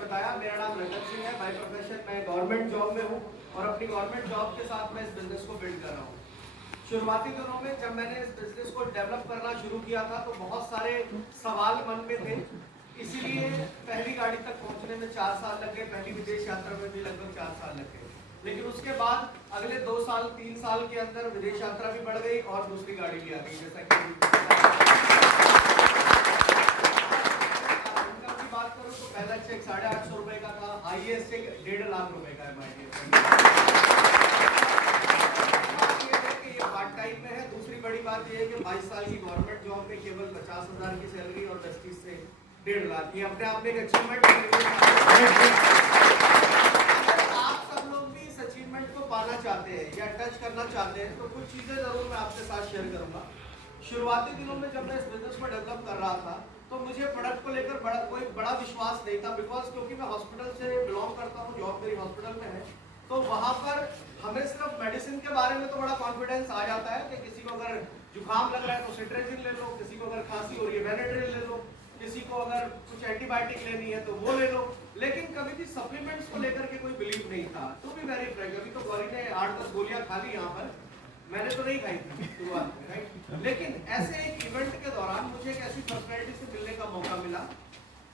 बताया, मेरा नाम रंजन सिंह है। बाय प्रोफेशन मैं गवर्नमेंट जॉब में हूँ और अपनी गवर्नमेंट जॉब के साथ मैं इस बिजनेस को बिल्ड कर रहा हूँ। शुरुआती दिनों में जब मैंने इस बिजनेस को डेवलप करना शुरू किया था तो बहुत सारे सवाल मन में थे, इसीलिए पहली गाड़ी तक पहुंचने में 4 साल लग गए, पहली विदेश यात्रा में भी लगभग 4 साल लग गए। लेकिन उसके बाद अगले 2 साल 3 साल के अंदर विदेश यात्रा भी बढ़ गई और दूसरी गाड़ी भी आ गई। जैसा कि बात करूं तो पहला चेक 850 रुपए का था, हाईएस्ट चेक 1.5 लाख रुपए का है। ये पार्ट टाइम में है। दूसरी बड़ी बात ये है कि 22 साल की गवर्नमेंट जॉब में केवल 50,000 की सैलरी और वेस्टीज से 1.5 लाख, ये अपने आप में एक अचीवमेंट है। आप सब लोग भी इस अचीवमेंट को पाना चाहते हैं या टच करना चाहते हैं तो कुछ चीजें जरूर मैं आपके साथ शेयर करूंगा। शुरुआती दिनों में जब मैं इस बिजनेस को डेवलप कर रहा था तो मुझे प्रोडक्ट को लेकर कोई बड़ा विश्वास नहीं था, बिकॉज क्योंकि मैं हॉस्पिटल से बिलोंग करता हूँ, जॉब मेरी हॉस्पिटल में है, तो वहाँ पर हमें सिर्फ मेडिसिन के बारे में तो बड़ा कॉन्फिडेंस आ जाता है कि किसी को अगर जुकाम लग रहा है तो सिट्रेजिन ले लो, किसी को अगर खांसी हो रही है बेनाड्रिल ले लो, किसी को अगर कुछ एंटीबायोटिक लेनी है तो वो ले लो। लेकिन कभी भी सप्लीमेंट्स को लेकर के कोई बिलीव नहीं था। तो भी वेरी फ्रैंक, अभी तो गौरी ने 8-10 गोलियां खा ली यहाँ पर, मैंने तो नहीं खाई थी शुरुआत में, राइट। लेकिन ऐसे एक इवेंट के दौरान मुझे एक ऐसी पर्सनैलिटी से मिलने का मौका मिला।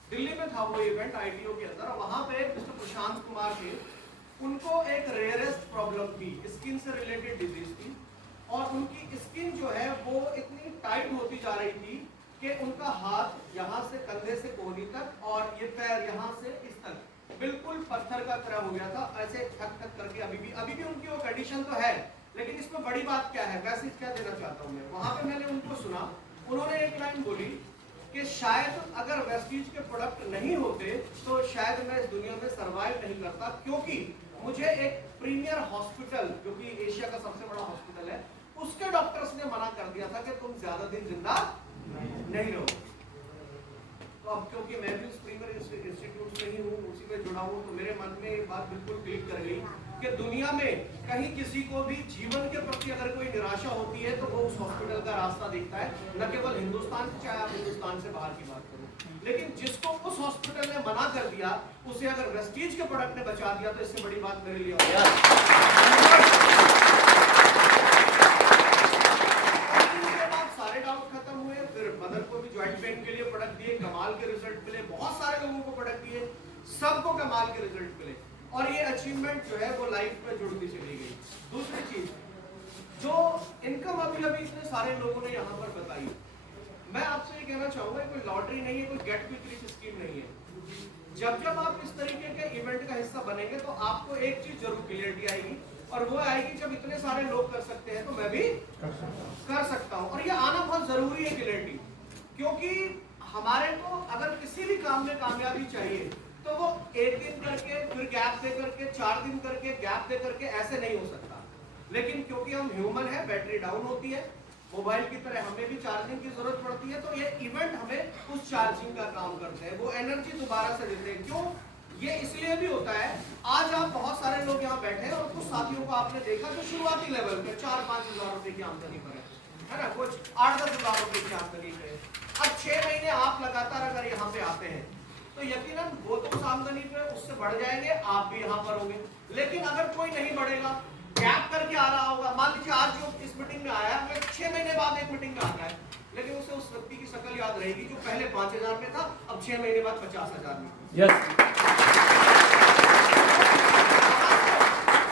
दिल्ली में था वो इवेंट आईटीओ के अंदर, और वहां पे मिस्टर प्रशांत कुमार थे। उनको एक रेयरेस्ट प्रॉब्लम थी, स्किन से रिलेटेड डिजीज थी, और उनकी स्किन जो है वो इतनी टाइट होती जा रही थी कि उनका हाथ यहाँ से कंधे से कोहनी तक और ये पैर यहाँ से इस तक बिल्कुल पत्थर का तरह हो गया था, ऐसे थक थक करके। अभी भी उनकी वो कंडीशन तो है, लेकिन इसमें बड़ी बात क्या है, मैसेज क्या देना चाहता हूँ मैं। वहां पे मैंने उनको सुना, उन्होंने एक लाइन बोली कि शायद अगर वेस्टीज के प्रोडक्ट नहीं होते तो शायद मैं इस दुनिया में सरवाइव नहीं करता, क्योंकि मुझे एक प्रीमियर हॉस्पिटल जो कि एशिया का सबसे बड़ा हॉस्पिटल है, उसके डॉक्टर्स ने मना कर दिया था कि तुम ज्यादा दिन जिंदा नहीं रहो। तो अब क्योंकि मैं भी उस प्रीमियर इंस्टीट्यूट में ही हूँ, उसी में जुड़ा हूँ, तो मेरे मन में एक बात बिल्कुल क्लिक कर गई कि दुनिया में कहीं किसी को भी जीवन के प्रति अगर कोई निराशा होती है तो वो उस हॉस्पिटल का रास्ता देखता है, न केवल हिंदुस्तान से, चाहे आप हिंदुस्तान से बाहर की बात करो। लेकिन जिसको उस हॉस्पिटल ने मना कर दिया, उसे अगर वेस्टीज के प्रोडक्ट ने बचा दिया, तो इससे बड़ी बात मेरे लिए सारे डाउट खत्म हुए। फिर मदर को भी जॉइंट पेन के लिए प्रोडक्ट दिए, कमाल के रिजल्ट मिले। बहुत सारे लोगों को प्रोडक्ट दिए, सबको कमाल के रिजल्ट मिले, और ये अचीवमेंट जो है वो लाइफ में जुड़ती चली गई। दूसरी चीज, जो इनकम अभी इतने सारे लोगों ने यहाँ पर बताई, मैं आपसे ये कहना चाहूंगा, कोई लॉटरी नहीं है, कोई गेट क्विक रिच स्कीम नहीं है। जब आप इस तरीके के इवेंट का हिस्सा बनेंगे तो आपको एक चीज जरूर क्लियरिटी आएगी, और वो आएगी जब इतने सारे लोग कर सकते हैं तो मैं भी कर सकता हूँ। और ये आना बहुत जरूरी है क्लियरिटी, क्योंकि हमारे को अगर किसी भी काम में कामयाबी चाहिए तो वो एक दिन करके, फिर गैप दे करके, 4 दिन करके, गैप दे करके ऐसे नहीं हो सकता। लेकिन क्योंकि हम ह्यूमन है, बैटरी डाउन होती है, मोबाइल की तरह हमें भी चार्जिंग की जरूरत पड़ती है, तो ये इवेंट हमें उस चार्जिंग का काम करते हैं, वो एनर्जी दोबारा से देते हैं। क्यों? ये इसलिए भी होता है, आज आप बहुत सारे लोग यहाँ बैठे हैं और कुछ साथियों को आपने देखा जो शुरुआती लेवल पे 4-5 हजार रुपए की आमदनी पर है ना, कुछ 8-10 हजार रुपए की आमदनी पे। अब 6 महीने आप लगातार अगर यहाँ पे आते हैं तो यकीनन वो तो उस आमदनी पे उससे बढ़ जाएंगे, आप भी यहाँ पर होंगे। लेकिन अगर कोई नहीं बढ़ेगा, गैप करके आ रहा होगा, मान लीजिए आज जो इस मीटिंग में आया, मैं 6 महीने बाद एक मीटिंग में आता है, लेकिन उसे उस व्यक्ति की शक्ल याद रहेगी जो पहले 5,000 में था, अब 6 महीने बाद 50,000 में।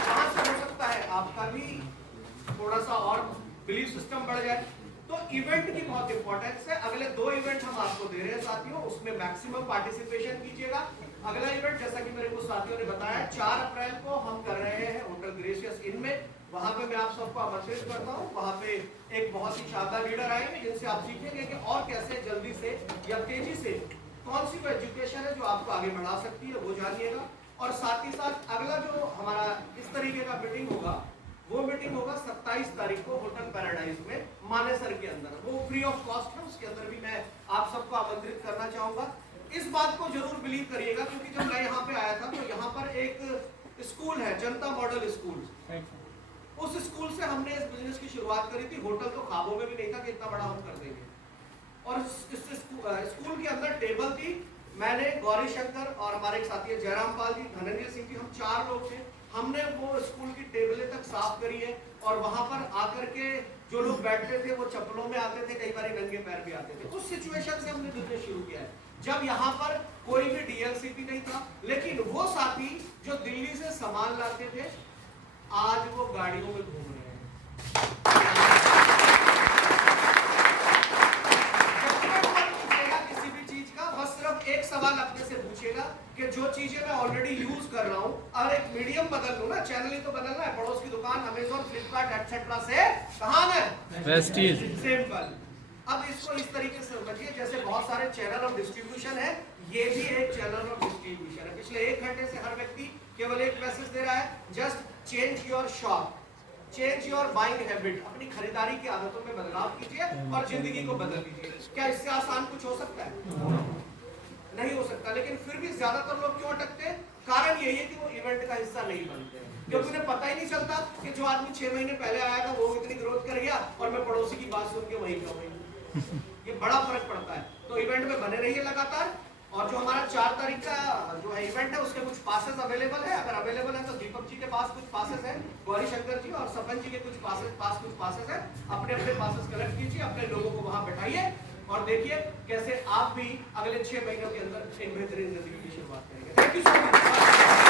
कहां से हो सकता है आपका भी थोड़ा सा और बिलीफ सिस्टम बढ़ जाए। तो इवेंट की बहुत इंपॉर्टेंस है। अगले 2 इवेंट हम आपको दे रहे हैं साथियों, उसमें मैक्सिमम पार्टिसिपेशन कीजिएगा। अगला इवेंट, जैसा कि मेरे कुछ साथियों ने बताया, 4 अप्रैल को हम कर रहे हैं होटल ग्रेशियस इन में। वहां पे मैं आप सबको आमंत्रित करता हूं। वहां पे एक बहुत ही शानदार लीडर आएंगे जिनसे आप सीखेंगे कि और कैसे जल्दी से या तेजी से कौन सी वो एजुकेशन है जो आपको आगे बढ़ा सकती है, वो जानिएगा। और साथ ही साथ अगला जो हमारा इस तरीके का मीटिंग होगा, वो मीटिंग होगा 27 तारीख को होटल पैराडाइज में मानेसर के अंदर। वो फ्री ऑफ कॉस्ट है, उसके अंदर भी मैं आप सबको आमंत्रित करना चाहूंगा। इस बात को जरूर बिलीव करिएगा, क्योंकि जब मैं यहाँ पे आया था तो यहाँ पर एक स्कूल है, जनता मॉडल स्कूल। उस स्कूल से हमने इस बिजनेस की शुरुआत करी थी। होटल तो ख्वाबों में भी नहीं था कि इतना बड़ा हम कर देंगे। और इस स्कूल के अंदर टेबल थी, मैंने, गौरी शंकर और हमारे एक साथी जयराम पाल जी, धनंजय सिंह जी, हम 4 लोग थे। हमने वो स्कूल की टेबलें तक साफ करी है और वहां पर आकर के जो लोग बैठते थे वो चप्पलों में आते थे, कई बार नंगे पैर भी आते थे। उस सिचुएशन से हमने बिजनेस शुरू किया है जब यहाँ पर कोई भी डीएलसीपी नहीं था, लेकिन वो साथी जो दिल्ली से सामान लाते थे आज वो गाड़ियों में घूम रहे हैं। किसी भी चीज का बस सिर्फ एक सवाल अपने से पूछेगा कि जो चीजें मैं ऑलरेडी यूज कर रहा हूं, और एक मीडियम बदल लूं ना, चैनल ही तो बदलना है। पड़ोस की दुकान अमेज़न, फ्लिपकार्ट एटसेट्रा से कहां है वेस्टीज, सिंपल। अब इसको इस तरीके से समझिए जैसे बहुत सारे चैनल ऑफ डिस्ट्रीब्यूशन है, ये भी एक चैनल ऑफ डिस्ट्रीब्यूशन है। पिछले 1 घंटे से हर व्यक्ति केवल एक मैसेज दे रहा है, just change your shop, change your buying habit. अपनी खरीदारी की आदतों में बदलाव कीजिए और जिंदगी को बदल दीजिए। क्या इससे आसान कुछ हो सकता है? नहीं हो सकता। लेकिन फिर भी ज्यादातर लोग क्यों अटकते हैं? कारण यही है कि वो इवेंट का हिस्सा नहीं बनते हैं, क्योंकि उन्हें पता ही नहीं चलता कि जो आदमी 6 महीने पहले आया था वो इतनी ग्रोथ कर गया और मैं पड़ोसी की बात सुन के वहीं का वहीं। ये बड़ा फर्क पड़ता है। तो इवेंट में बने रहिए लगातार। और जो हमारा 4 तारीख का जो है इवेंट है उसके कुछ पासेस अवेलेबल है। अगर अवेलेबल है तो दीपक जी के पास कुछ पासेस हैं, गौरी शंकर जी और सपन जी के कुछ पासेस हैं। अपने अपने पासेस कलेक्ट कीजिए, अपने लोगों को वहां बैठाइए और देखिए कैसे आप भी अगले 6 महीनों के अंदर एक बेहतरीन जिंदगी की शुरुआत करेंगे। Thank you so much.